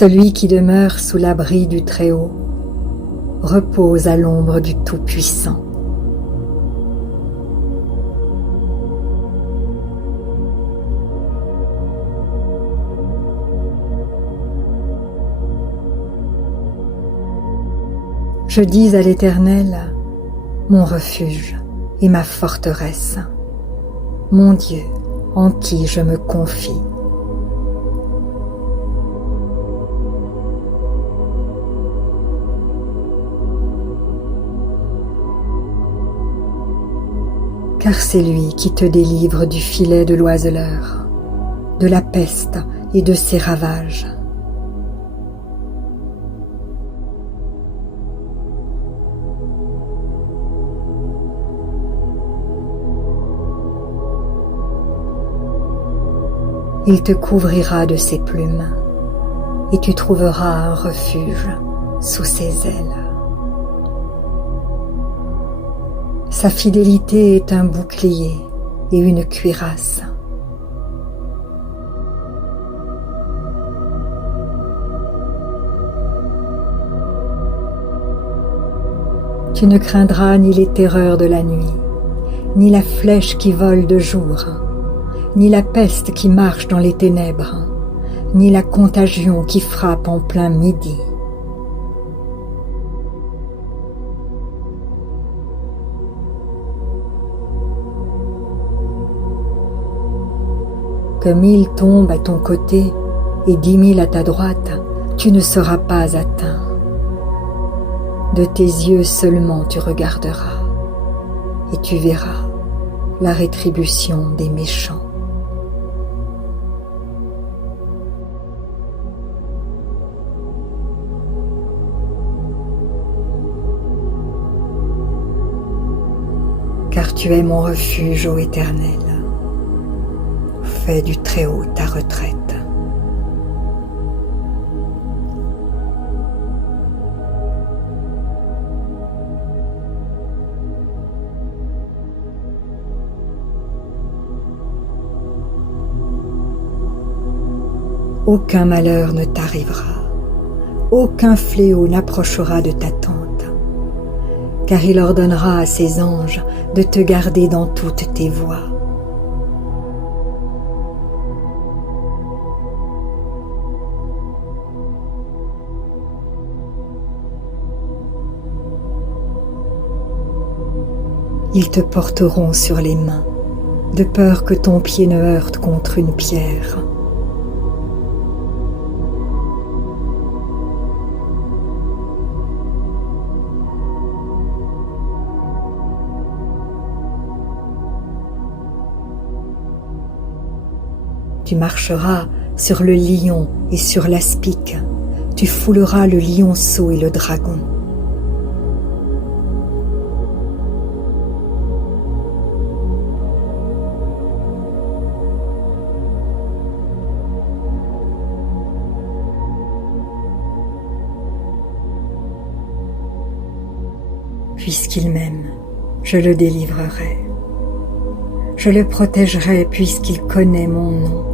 Celui qui demeure sous l'abri du Très-Haut repose à l'ombre du Tout-Puissant. Je dis à l'Éternel, mon refuge et ma forteresse, mon Dieu en qui je me confie. Car c'est lui qui te délivre du filet de l'oiseleur, de la peste et de ses ravages. Il te couvrira de ses plumes, et tu trouveras un refuge sous ses ailes. Sa fidélité est un bouclier et une cuirasse. Tu ne craindras ni les terreurs de la nuit, ni la flèche qui vole de jour, ni la peste qui marche dans les ténèbres, ni la contagion qui frappe en plein midi. Que 1000 tombent à ton côté et 10 000 à ta droite, tu ne seras pas atteint. De tes yeux seulement tu regarderas, et tu verras la rétribution des méchants. Car tu es mon refuge, ô Éternel. Fais du Très-Haut ta retraite. Aucun malheur ne t'arrivera, aucun fléau n'approchera de ta tente, car il ordonnera à ses anges de te garder dans toutes tes voies. Ils te porteront sur les mains, de peur que ton pied ne heurte contre une pierre. Tu marcheras sur le lion et sur l'aspic, tu fouleras le lionceau et le dragon. Puisqu'il m'aime, je le délivrerai. Je le protégerai puisqu'il connaît mon nom.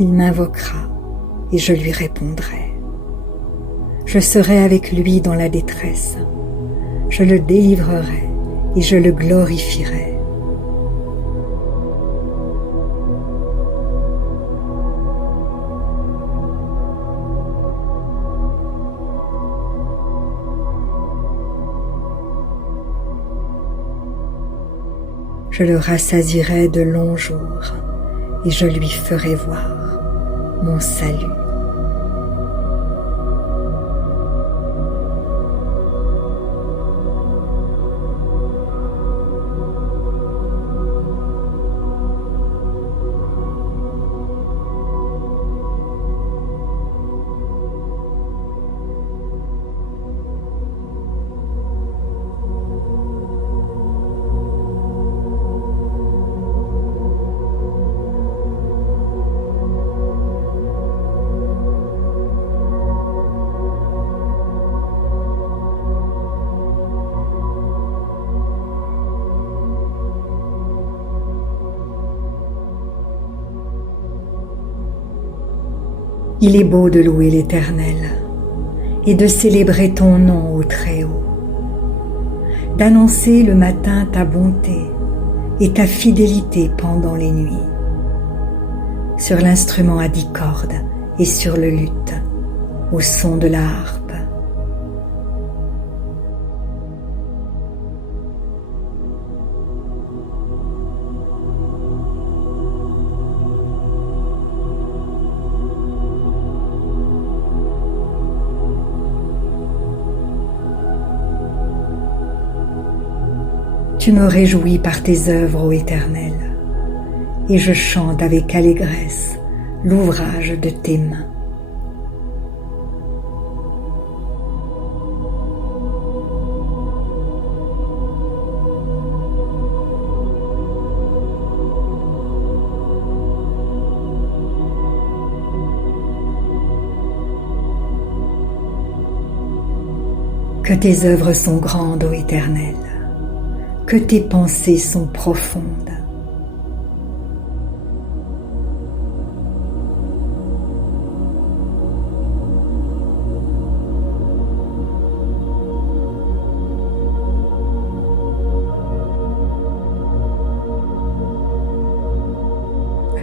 Il m'invoquera et je lui répondrai. Je serai avec lui dans la détresse. Je le délivrerai et je le glorifierai. Je le rassasierai de longs jours et je lui ferai voir mon salut. Il est beau de louer l'Éternel et de célébrer ton nom au Très-Haut, d'annoncer le matin ta bonté et ta fidélité pendant les nuits, sur l'instrument à 10 cordes et sur le luth, au son de la harpe. Tu me réjouis par tes œuvres, ô Éternel, et je chante avec allégresse l'ouvrage de tes mains. Que tes œuvres sont grandes, ô Éternel, que tes pensées sont profondes.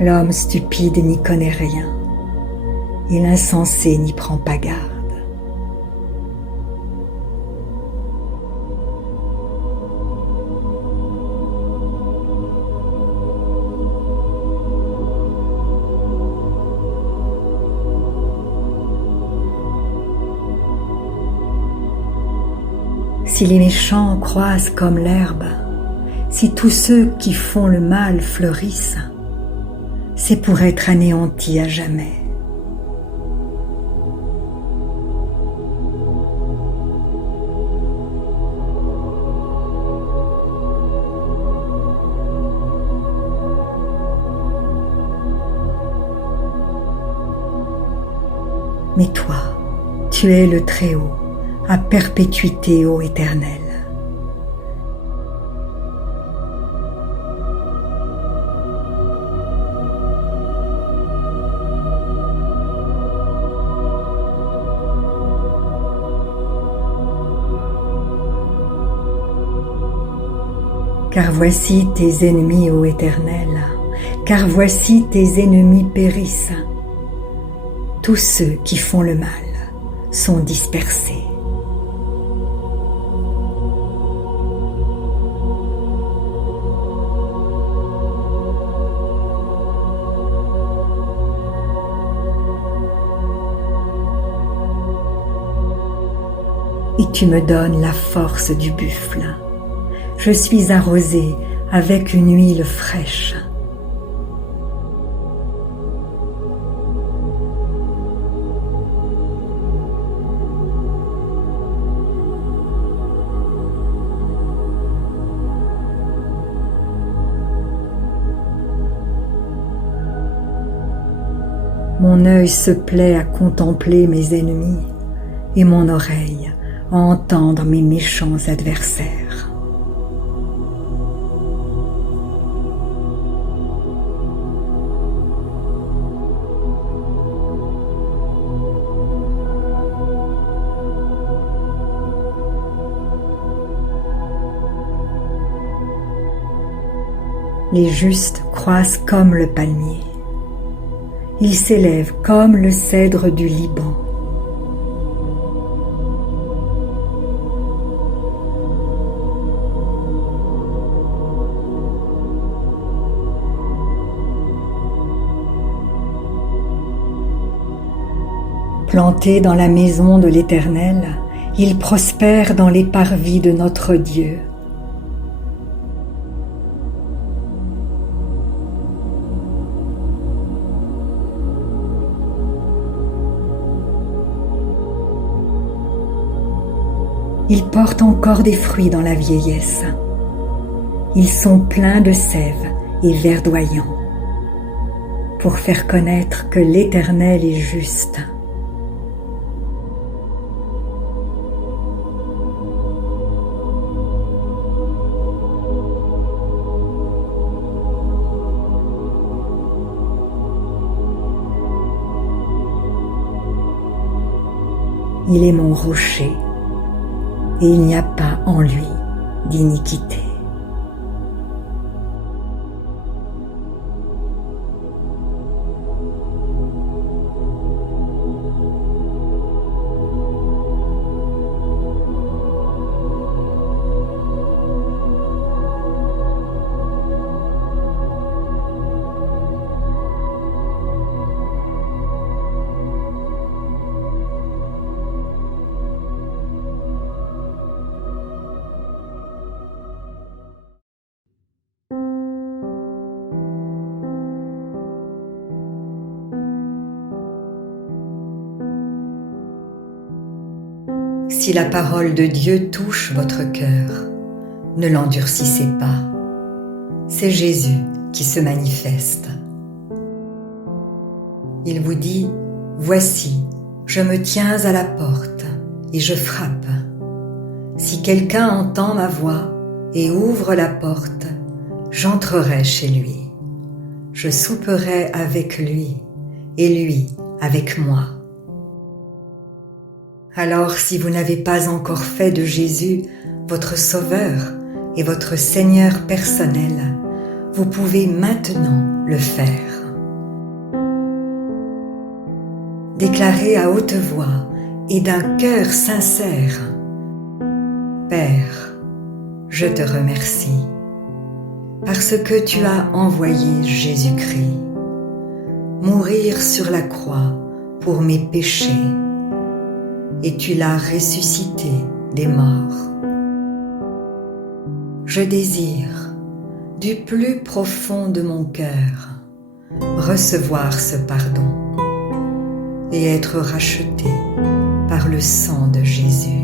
L'homme stupide n'y connaît rien, et l'insensé n'y prend pas garde. Si les méchants croissent comme l'herbe, si tous ceux qui font le mal fleurissent, c'est pour être anéantis à jamais. Mais toi, tu es le Très-Haut, à perpétuité, ô Éternel. Car voici tes ennemis, ô Éternel, car voici tes ennemis périssent. Tous ceux qui font le mal sont dispersés. Et tu me donnes la force du buffle. Je suis arrosé avec une huile fraîche. Mon œil se plaît à contempler mes ennemis et mon oreille à entendre mes méchants adversaires. Les justes croissent comme le palmier. Ils s'élèvent comme le cèdre du Liban. Plantés dans la maison de l'Éternel, ils prospèrent dans les parvis de notre Dieu. Ils portent encore des fruits dans la vieillesse. Ils sont pleins de sève et verdoyants, pour faire connaître que l'Éternel est juste. Il est mon rocher, et il n'y a pas en lui d'iniquité. Si la parole de Dieu touche votre cœur, ne l'endurcissez pas. C'est Jésus qui se manifeste. Il vous dit, « Voici, je me tiens à la porte et je frappe. Si quelqu'un entend ma voix et ouvre la porte, j'entrerai chez lui. Je souperai avec lui et lui avec moi. » Alors, si vous n'avez pas encore fait de Jésus votre Sauveur et votre Seigneur personnel, vous pouvez maintenant le faire. Déclarez à haute voix et d'un cœur sincère, « Père, je te remercie, parce que tu as envoyé Jésus-Christ, mourir sur la croix pour mes péchés, et tu l'as ressuscité des morts. Je désire, du plus profond de mon cœur, recevoir ce pardon et être racheté par le sang de Jésus.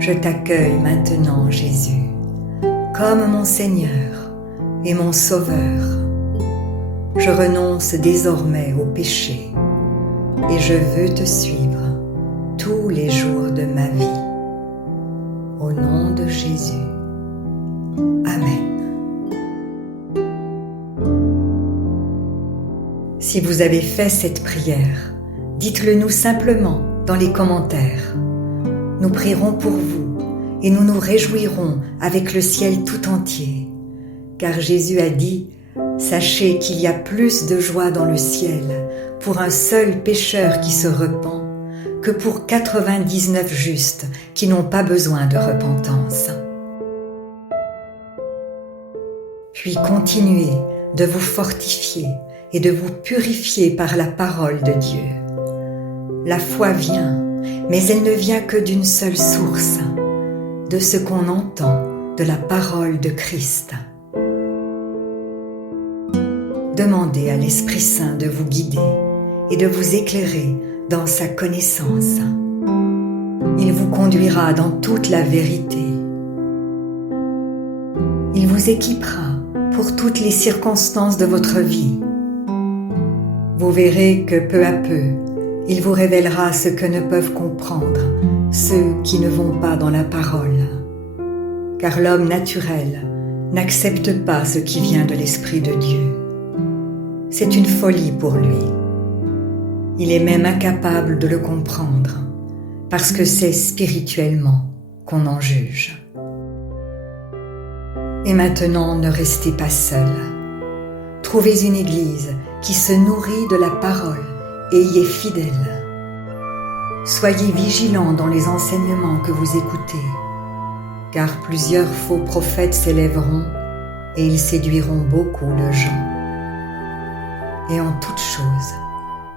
Je t'accueille maintenant, Jésus, comme mon Seigneur et mon Sauveur. Je renonce désormais au péché et je veux te suivre tous les jours de ma vie. Au nom de Jésus. Amen. Si vous avez fait cette prière, dites-le nous simplement dans les commentaires. Nous prierons pour vous et nous nous réjouirons avec le ciel tout entier, car Jésus a dit « Sachez qu'il y a plus de joie dans le ciel pour un seul pécheur qui se repent que pour 99 justes qui n'ont pas besoin de repentance. » Puis continuez de vous fortifier et de vous purifier par la parole de Dieu. La foi vient, mais elle ne vient que d'une seule source, de ce qu'on entend de la parole de Christ. Demandez à l'Esprit Saint de vous guider et de vous éclairer dans sa connaissance. Il vous conduira dans toute la vérité. Il vous équipera pour toutes les circonstances de votre vie. Vous verrez que peu à peu, il vous révélera ce que ne peuvent comprendre ceux qui ne vont pas dans la parole. Car l'homme naturel n'accepte pas ce qui vient de l'Esprit de Dieu. C'est une folie pour lui. Il est même incapable de le comprendre, parce que c'est spirituellement qu'on en juge. Et maintenant, ne restez pas seul. Trouvez une église qui se nourrit de la parole et y est fidèle. Soyez vigilants dans les enseignements que vous écoutez, car plusieurs faux prophètes s'élèveront et ils séduiront beaucoup de gens. Et en toute chose,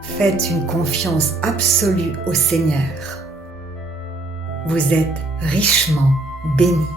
faites une confiance absolue au Seigneur. Vous êtes richement bénis.